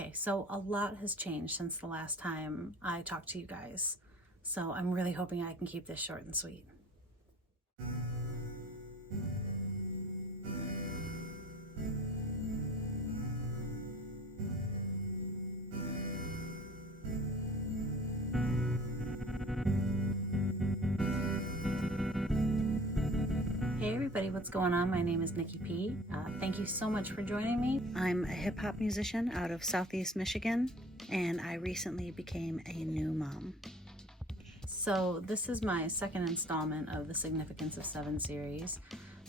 Okay, so a lot has changed since the last time I talked to you guys. So I'm really hoping I can keep this short and sweet. Hey everybody, what's going on? My name is Nickie P. Thank you so much for joining me. I'm a hip-hop musician out of Southeast Michigan, and I recently became a new mom. So this is my second installment of the Significance of 7 series.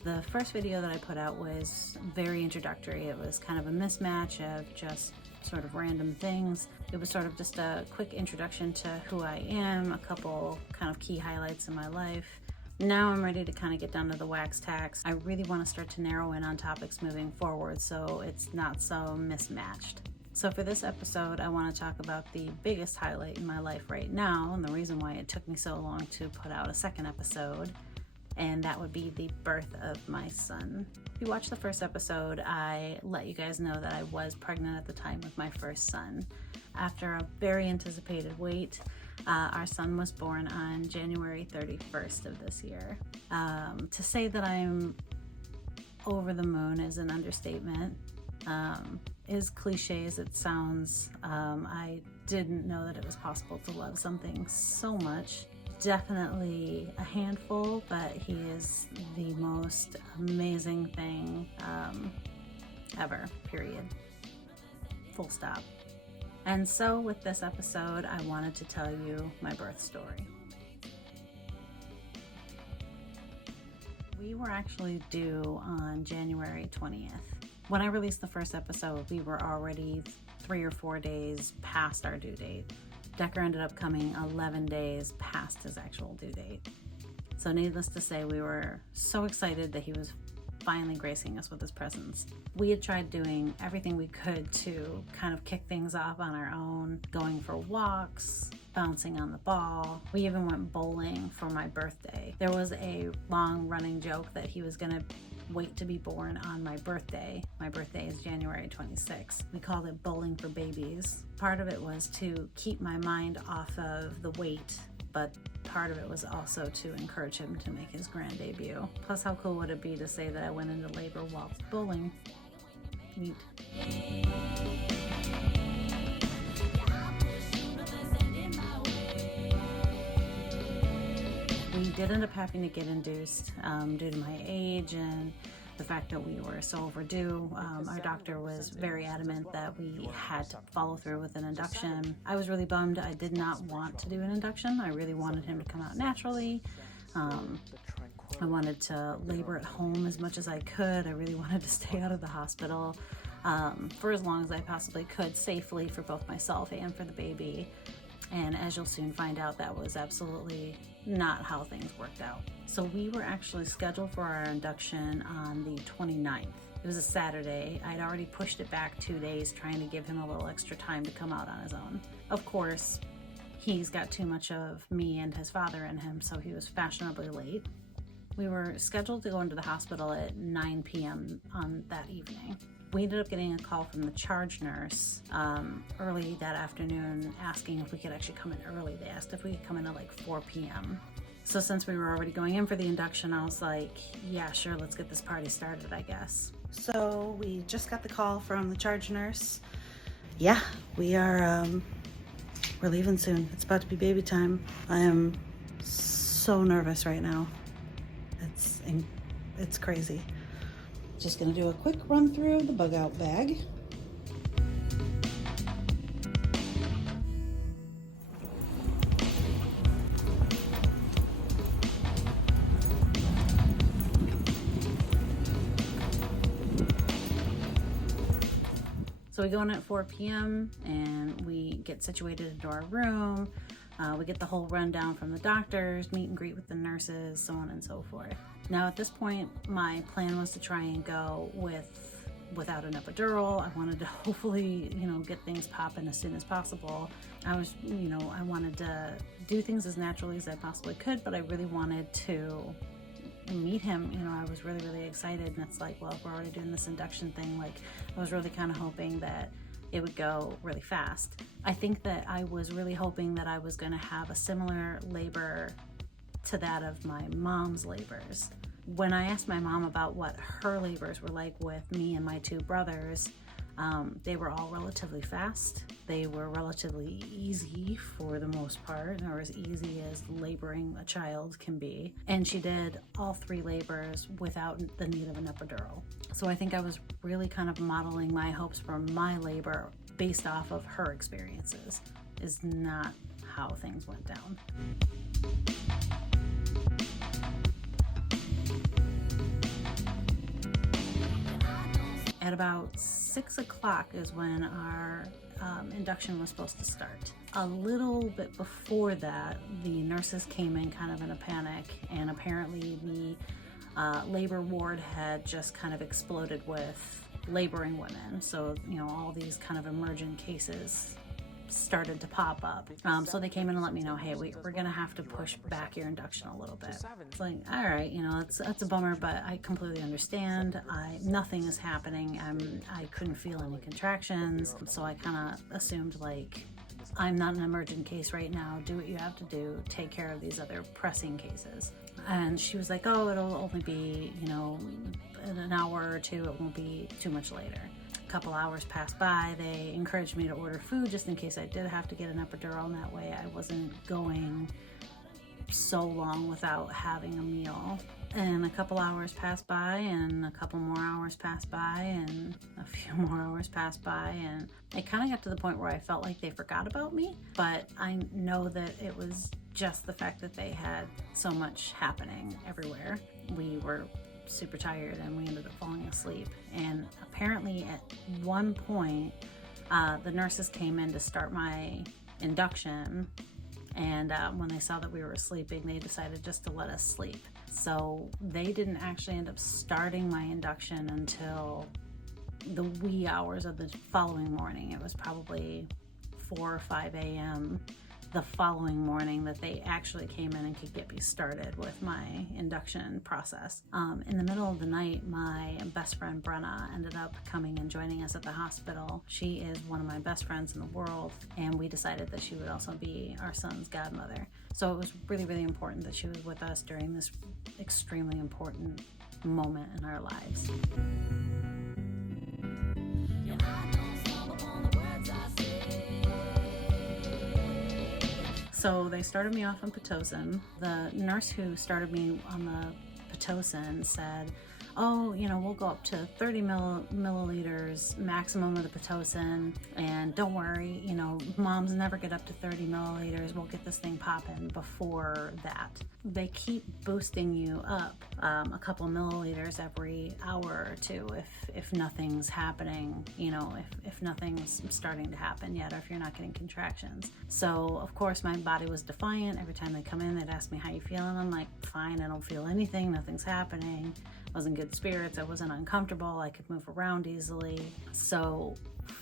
The first video that I put out was very introductory. It was kind of a mismatch of just sort of random things. It was sort of just a quick introduction to who I am, a couple kind of key highlights in my life. Now I'm ready to kind of get down to the wax tacks. I really want to start to narrow in on topics moving forward so it's not so mismatched. So for this episode, I want to talk about the biggest highlight in my life right now and the reason why it took me so long to put out a second episode, and that would be the birth of my son. If you watched the first episode, I let you guys know that I was pregnant at the time with my first son. After a very anticipated wait, our son was born on January 31st of this year. To say that I'm over the moon is an understatement. As cliche as it sounds, I didn't know that it was possible to love something so much. Definitely a handful, but he is the most amazing thing ever, period. Full stop. And so with this episode, I wanted to tell you my birth story. We were actually due on January 20th. When I released the first episode, we were already 3 or 4 days past our due date. Dekker ended up coming 11 days past his actual due date. So needless to say, we were so excited that he was finally gracing us with his presence. We had tried doing everything we could to kind of kick things off on our own, going for walks, bouncing on the ball. We even went bowling for my birthday. There was a long running joke that he was gonna wait to be born on my birthday. My birthday is January 26th. We called it bowling for babies. Part of it was to keep my mind off of the wait, but part of it was also to encourage him to make his grand debut. Plus, how cool would it be to say that I went into labor while bowling? Neat. We did end up having to get induced due to my age and the fact that we were so overdue. Our doctor was very adamant that we had to follow through with an induction. I was really bummed. I did not want to do an induction. I really wanted him to come out naturally. I wanted to labor at home as much as I could. I really wanted to stay out of the hospital for as long as I possibly could, safely for both myself and for the baby. And as you'll soon find out, that was absolutely not how things worked out. So we were actually scheduled for our induction on the 29th. It was a Saturday. I'd already pushed it back 2 days, trying to give him a little extra time to come out on his own. Of course, he's got too much of me and his father in him, so he was fashionably late. We were scheduled to go into the hospital at 9 p.m. on that evening. We ended up getting a call from the charge nurse early that afternoon asking if we could actually come in early. They asked if we could come in at like 4 p.m. So since we were already going in for the induction, I was like, yeah, sure, let's get this party started, I guess. So we just got the call from the charge nurse. Yeah, we're leaving soon. It's about to be baby time. I am so nervous right now. It's crazy. Just gonna do a quick run through the bug out bag. So we go in at 4 p.m. and we get situated into our room. We get the whole rundown from the doctors, meet and greet with the nurses, so on and so forth. Now at this point, my plan was to try and go without an epidural. I wanted to hopefully, get things popping as soon as possible. I wanted to do things as naturally as I possibly could, but I really wanted to meet him. I was really, really excited, and it's like, well, if we're already doing this induction thing, like I was really kind of hoping that it would go really fast. I think that I was really hoping that I was going to have a similar labor to that of my mom's labors. When I asked my mom about what her labors were like with me and my two brothers, they were all relatively fast. They were relatively easy for the most part, or as easy as laboring a child can be. And she did all 3 labors without the need of an epidural. So I think I was really kind of modeling my hopes for my labor based off of her experiences. Is not how things went down. At about 6 o'clock is when our induction was supposed to start. A little bit before that, the nurses came in kind of in a panic, and apparently the labor ward had just kind of exploded with laboring women. So, all these kind of emergent cases started to pop up. So they came in and let me know, hey, we're gonna have to push back your induction a little bit. It's like, all right, that's a bummer, but I completely understand. Nothing is happening. I couldn't feel any contractions, so I kind of assumed like, I'm not an emergent case right now. Do what you have to do. Take care of these other pressing cases. And she was like, oh, it'll only be, in an hour or 2. It won't be too much later. Couple hours passed by. They encouraged me to order food just in case I did have to get an epidural, and that way I wasn't going so long without having a meal. And a couple hours passed by, and a couple more hours passed by, and a few more hours passed by, and it kind of got to the point where I felt like they forgot about me. But I know that it was just the fact that they had so much happening everywhere. We were super tired and we ended up falling asleep. And apparently at one point, the nurses came in to start my induction, and when they saw that we were sleeping, they decided just to let us sleep. So they didn't actually end up starting my induction until the wee hours of the following morning. It was probably 4 or 5 a.m. the following morning that they actually came in and could get me started with my induction process. In the middle of the night, my best friend Brenna ended up coming and joining us at the hospital. She is one of my best friends in the world, and we decided that she would also be our son's godmother. So it was really, really important that she was with us during this extremely important moment in our lives. So they started me off on Pitocin. The nurse who started me on the Pitocin said, oh, we'll go up to 30 milliliters maximum of the Pitocin, and don't worry, moms never get up to 30 milliliters. We'll get this thing popping before that. They keep boosting you up a couple milliliters every hour or 2 if nothing's happening, if nothing's starting to happen yet, or if you're not getting contractions. So of course my body was defiant. Every time they come in, they'd ask me, how you feeling? I'm like, fine, I don't feel anything, nothing's happening. I was in good spirits, I wasn't uncomfortable, I could move around easily. So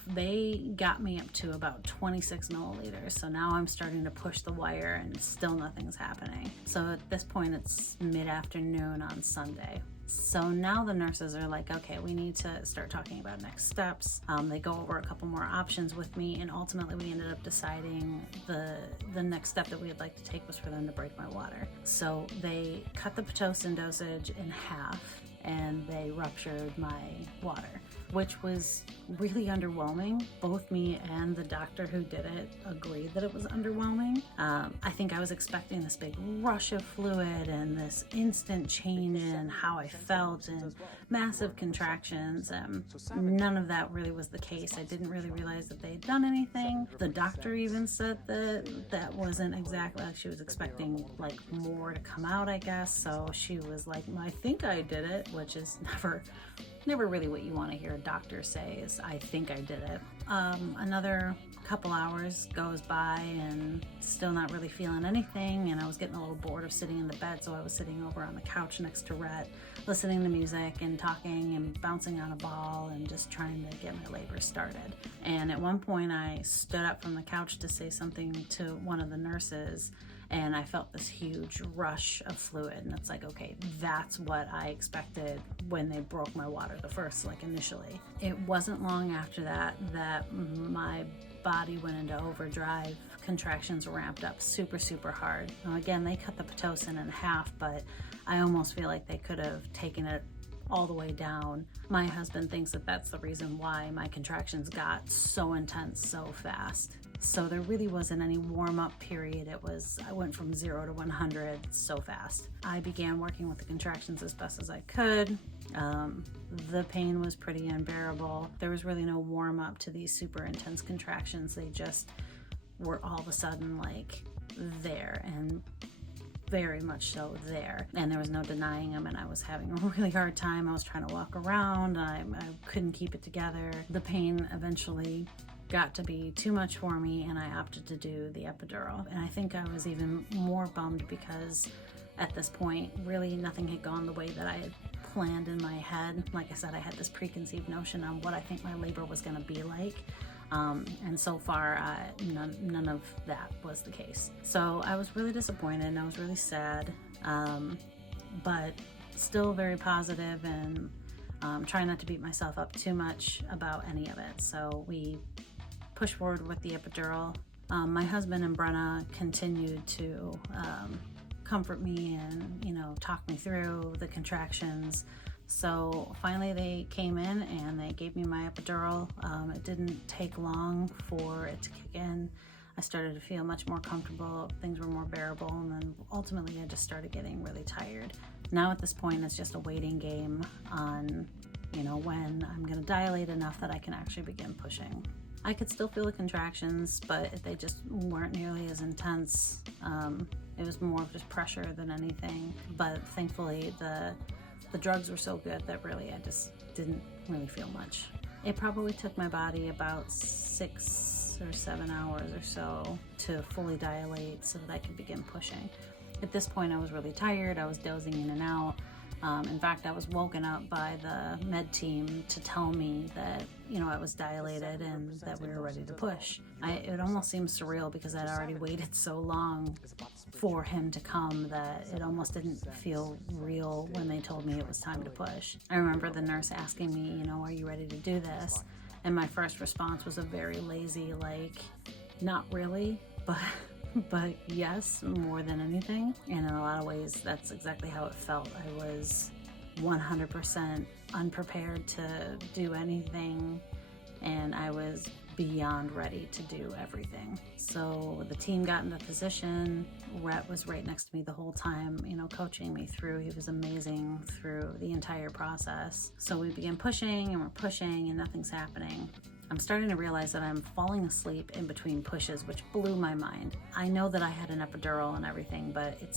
they got me up to about 26 milliliters. So now I'm starting to push the wire and still nothing's happening. So at this point it's mid-afternoon on Sunday. So now the nurses are like, okay, we need to start talking about next steps. They go over a couple more options with me, and ultimately we ended up deciding the next step that we'd like to take was for them to break my water. So they cut the Pitocin dosage in half, and they ruptured my water, which was really underwhelming. Both me and the doctor who did it agreed that it was underwhelming. I think I was expecting this big rush of fluid and this instant change in how I felt and massive contractions. None of that really was the case. I didn't really realize that they had done anything. The doctor even said that wasn't exactly, she was expecting like more to come out, I guess. So she was like, I think I did it, which is never really what you want to hear a doctor say is, I think I did it. Another couple hours goes by and still not really feeling anything, and I was getting a little bored of sitting in the bed, so I was sitting over on the couch next to Rhett, listening to music and talking and bouncing on a ball and just trying to get my labor started. And at one point I stood up from the couch to say something to one of the nurses, and I felt this huge rush of fluid, and it's like, okay, that's what I expected when they broke my water the first, like initially. It wasn't long after that my body went into overdrive. Contractions ramped up super hard. Now again, they cut the Pitocin in half, but I almost feel like they could have taken it all the way down. My husband thinks that that's the reason why my contractions got so intense so fast. So there really wasn't any warm-up period. I went from 0 to 100 so fast. I began working with the contractions as best as I could. The pain was pretty unbearable. There was really no warm-up to these super intense contractions. They just were all of a sudden like there, and very much so there, and there was no denying them, and I was having a really hard time. I was trying to walk around, I couldn't keep it together. The pain eventually got to be too much for me, and I opted to do the epidural. And I think I was even more bummed because at this point really nothing had gone the way that I had planned in my head. Like I said, I had this preconceived notion on what I think my labor was going to be like. And so far, none of that was the case. So I was really disappointed, and I was really sad, but still very positive, and trying not to beat myself up too much about any of it. So we pushed forward with the epidural. My husband and Brenna continued to comfort me and, talk me through the contractions. So finally they came in and they gave me my epidural. It didn't take long for it to kick in. I started to feel much more comfortable, things were more bearable, and then ultimately I just started getting really tired. Now at this point it's just a waiting game on, when I'm gonna dilate enough that I can actually begin pushing. I could still feel the contractions, but they just weren't nearly as intense. It was more of just pressure than anything, but thankfully the drugs were so good that really I just didn't really feel much. It probably took my body about 6 or 7 hours or so to fully dilate so that I could begin pushing. At this point I was really tired, I was dozing in and out. In fact, I was woken up by the med team to tell me that, I was dilated and that we were ready to push. It almost seemed surreal because I'd already waited so long for him to come that it almost didn't feel real when they told me it was time to push. I remember the nurse asking me, are you ready to do this? And my first response was a very lazy, not really, but yes, more than anything. And in a lot of ways, that's exactly how it felt. I was 100% unprepared to do anything, and I was beyond ready to do everything. So the team got into position. Rhett was right next to me the whole time, coaching me through. He was amazing through the entire process. So we began pushing and we're pushing and nothing's happening. I'm starting to realize that I'm falling asleep in between pushes, which blew my mind. I know that I had an epidural and everything, but it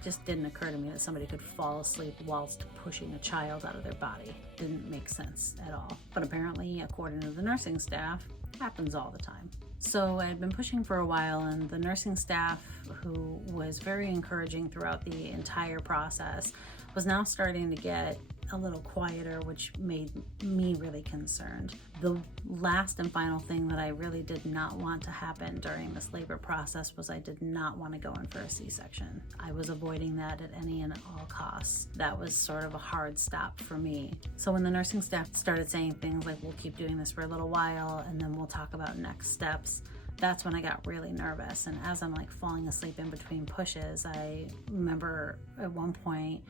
just didn't occur to me that somebody could fall asleep whilst pushing a child out of their body. Didn't make sense at all. But apparently, according to the nursing staff, it happens all the time. So I had been pushing for a while, and the nursing staff, who was very encouraging throughout the entire process, was now starting to get a little quieter, which made me really concerned. The last and final thing that I really did not want to happen during this labor process was I did not want to go in for a C-section. I was avoiding that at any and all costs. That was sort of a hard stop for me. So when the nursing staff started saying things like, we'll keep doing this for a little while and then we'll talk about next steps, that's when I got really nervous. And as I'm falling asleep in between pushes, I remember at one point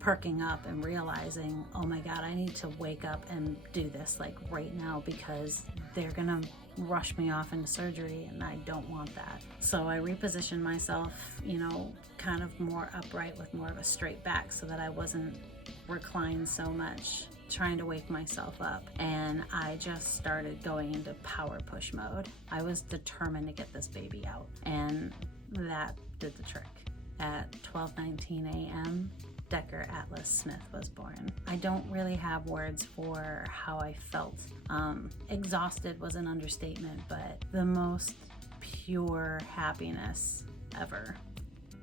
perking up and realizing, oh my God, I need to wake up and do this right now because they're gonna rush me off into surgery and I don't want that. So I repositioned myself, kind of more upright with more of a straight back so that I wasn't reclined so much, trying to wake myself up. And I just started going into power push mode. I was determined to get this baby out, and that did the trick. At 12:19 a.m., Dekker Atlas Smith was born. I don't really have words for how I felt. Exhausted was an understatement, but the most pure happiness ever.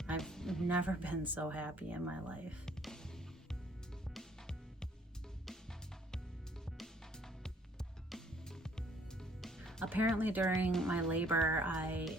I've never been so happy in my life. Apparently during my labor, I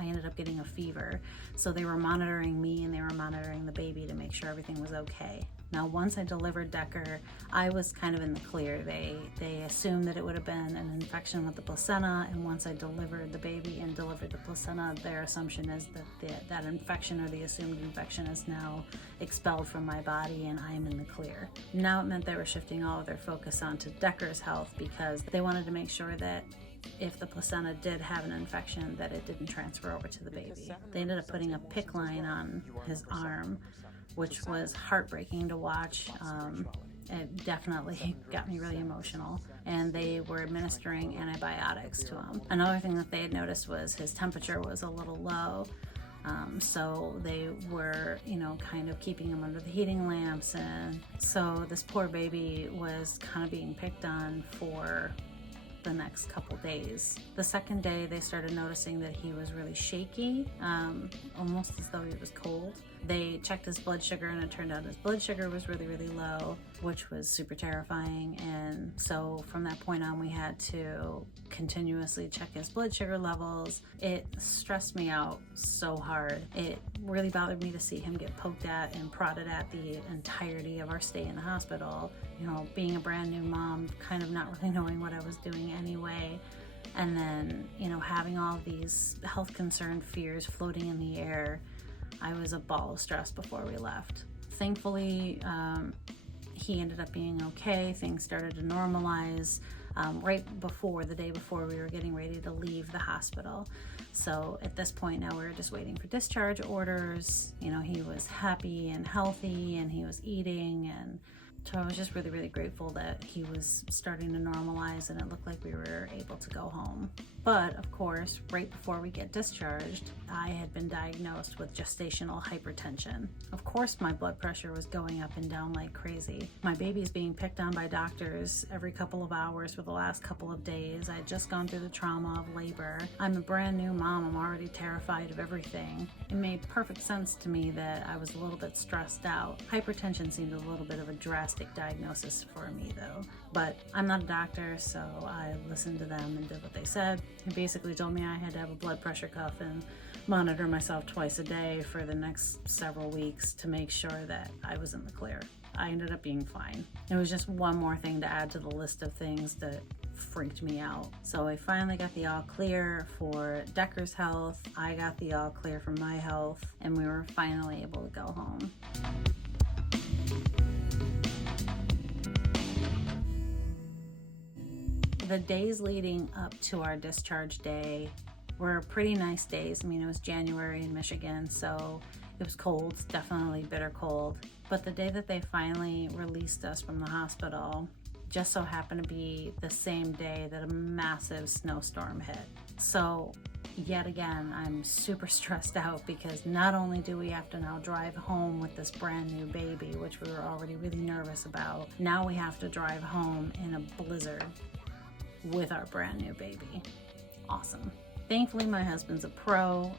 ended up getting a fever. So they were monitoring me and they were monitoring the baby to make sure everything was okay. Now, once I delivered Dekker, I was kind of in the clear. They assumed that it would have been an infection with the placenta, and once I delivered the baby and delivered the placenta, their assumption is that that infection or the assumed infection is now expelled from my body and I'm in the clear. Now it meant they were shifting all of their focus onto Dekker's health because they wanted to make sure that if the placenta did have an infection, that it didn't transfer over to the baby. They ended up putting a PICC line on his arm, which was heartbreaking to watch. It definitely got me really emotional. And they were administering antibiotics to him. Another thing that they had noticed was his temperature was a little low. So they were, kind of keeping him under the heating lamps. And so this poor baby was kind of being picked on for the next couple days. The second day, they started noticing that he was really shaky, almost as though he was cold. They checked his blood sugar and it turned out his blood sugar was really, really low, which was super terrifying. And so from that point on, we had to continuously check his blood sugar levels. It stressed me out so hard. It really bothered me to see him get poked at and prodded at the entirety of our stay in the hospital. Being a brand new mom, kind of not really knowing what I was doing anyway. And then, having all these health concern fears floating in the air. I was a ball of stress before we left. Thankfully, he ended up being okay. Things started to normalize the day before we were getting ready to leave the hospital. So at this point now we were just waiting for discharge orders. He was happy and healthy and he was eating, and so I was just really, really grateful that he was starting to normalize and it looked like we were able to go home. But of course, right before we get discharged, I had been diagnosed with gestational hypertension. Of course, my blood pressure was going up and down like crazy. My baby's being picked on by doctors every couple of hours for the last couple of days. I had just gone through the trauma of labor. I'm a brand new mom. I'm already terrified of everything. It made perfect sense to me that I was a little bit stressed out. Hypertension seemed a little bit of a drastic diagnosis for me though. But I'm not a doctor, so I listened to them and did what they said. They basically told me I had to have a blood pressure cuff and monitor myself twice a day for the next several weeks to make sure that I was in the clear. I ended up being fine. It was just one more thing to add to the list of things that freaked me out. So I finally got the all clear for Dekker's health. I got the all clear for my health, and we were finally able to go home. The days leading up to our discharge day were pretty nice days. It was January in Michigan, so it was cold, definitely bitter cold. But the day that they finally released us from the hospital just so happened to be the same day that a massive snowstorm hit. So yet again, I'm super stressed out because not only do we have to now drive home with this brand new baby, which we were already really nervous about, now we have to drive home in a blizzard with our brand new baby. Awesome. Thankfully, my husband's a pro.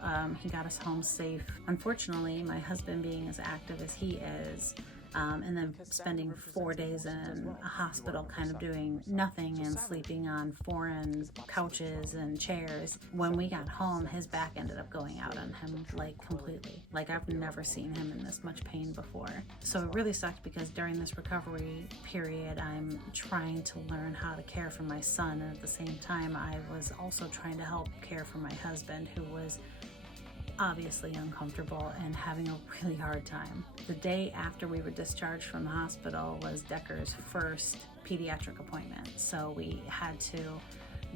He got us home safe. Unfortunately, my husband being as active as he is, and then spending 4 days in a hospital kind of doing nothing and sleeping on foreign couches and chairs. When we got home, his back ended up going out on him completely. I've never seen him in this much pain before. So it really sucked because during this recovery period, I'm trying to learn how to care for my son, and at the same time, I was also trying to help care for my husband, who was obviously uncomfortable and having a really hard time. The day after we were discharged from the hospital was Dekker's first pediatric appointment. So we had to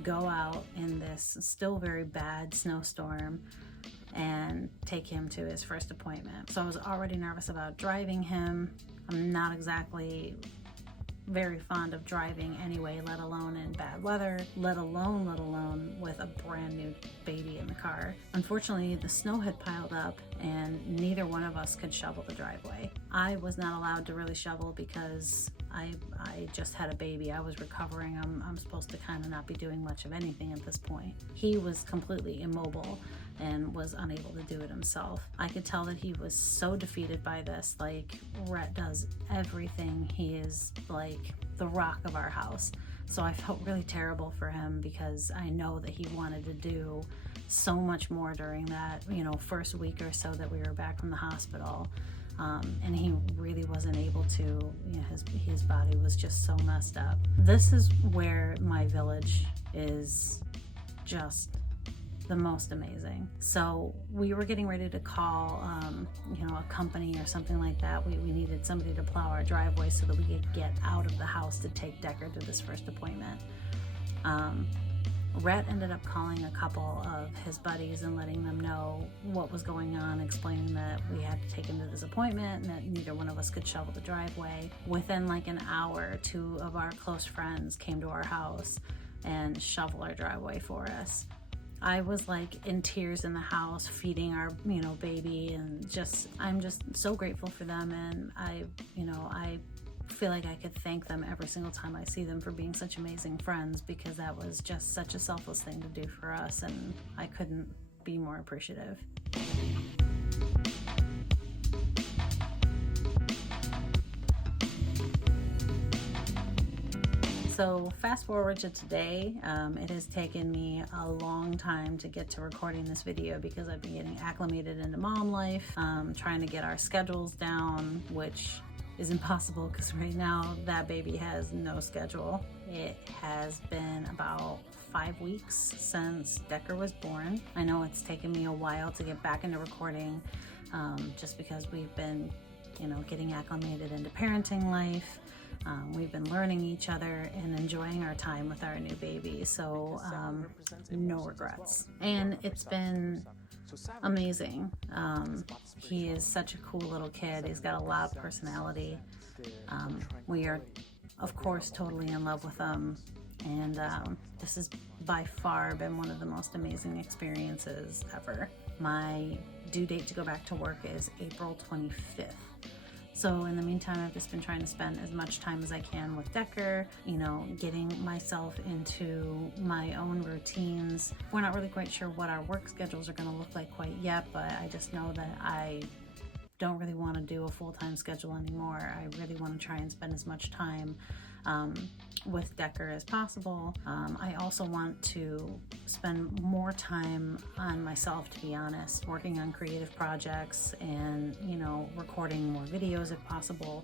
go out in this still very bad snowstorm and take him to his first appointment. So I was already nervous about driving him. I'm not exactly very fond of driving anyway, let alone in bad weather, let alone with a brand new baby in the car. Unfortunately, the snow had piled up and neither one of us could shovel the driveway. I was not allowed to really shovel because I just had a baby. I was recovering. I'm supposed to kind of not be doing much of anything at this point. He was completely immobile and was unable to do it himself. I could tell that he was so defeated by this. Rhett does everything. He is like the rock of our house. So I felt really terrible for him because I know that he wanted to do so much more during that, first week or so that we were back from the hospital. And he really wasn't able to. His body was just so messed up. This is where my village is just the most amazing. So we were getting ready to call, a company or something like that. We needed somebody to plow our driveway so that we could get out of the house to take Dekker to this first appointment. Rhett ended up calling a couple of his buddies and letting them know what was going on, explaining that we had to take him to this appointment and that neither one of us could shovel the driveway. Within like an hour, 2 of our close friends came to our house and shoveled our driveway for us. I was like in tears in the house feeding our, baby, and I'm just so grateful for them. And I feel like I could thank them every single time I see them for being such amazing friends, because that was just such a selfless thing to do for us, and I couldn't be more appreciative. So fast forward to today, it has taken me a long time to get to recording this video because I've been getting acclimated into mom life, trying to get our schedules down, which is impossible because right now that baby has no schedule. It has been about 5 weeks since Dekker was born. I know it's taken me a while to get back into recording, just because we've been, getting acclimated into parenting life. We've been learning each other and enjoying our time with our new baby, so no regrets. And it's been amazing. He is such a cool little kid. He's got a lot of personality. We are, of course, totally in love with him, and this has by far been one of the most amazing experiences ever. My due date to go back to work is April 25th. So in the meantime, I've just been trying to spend as much time as I can with Dekker, getting myself into my own routines. We're not really quite sure what our work schedules are going to look like quite yet, but I just know that I don't really want to do a full-time schedule anymore. I really want to try and spend as much time with Dekker as possible. I also want to spend more time on myself, to be honest, working on creative projects and, recording more videos if possible.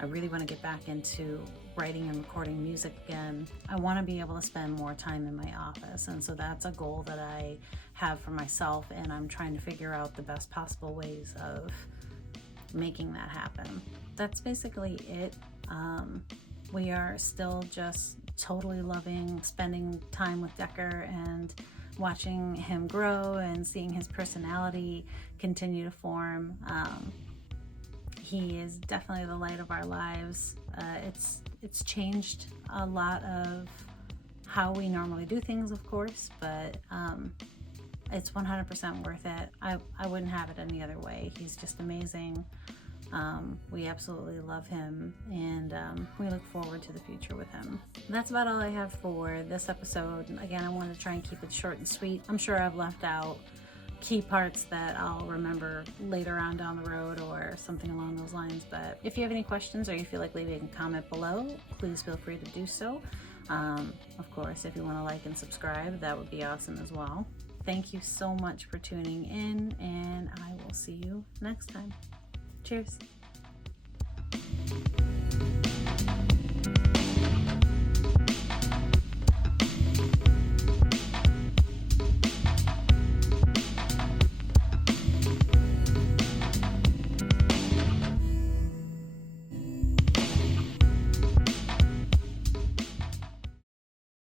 I really want to get back into writing and recording music again. I want to be able to spend more time in my office, and so that's a goal that I have for myself, and I'm trying to figure out the best possible ways of making that happen. That's basically it. We are still just totally loving spending time with Dekker and watching him grow and seeing his personality continue to form. He is definitely the light of our lives. It's changed a lot of how we normally do things, of course, but it's 100% worth it. I wouldn't have it any other way. He's just amazing. We absolutely love him, and we look forward to the future with him. That's about all I have for this episode. Again, I wanted to try and keep it short and sweet. I'm sure I've left out key parts that I'll remember later on down the road or something along those lines, but if you have any questions or you feel like leaving a comment below, please feel free to do so. Of course, if you want to like and subscribe, that would be awesome as well. Thank you so much for tuning in, and I will see you next time. Cheers.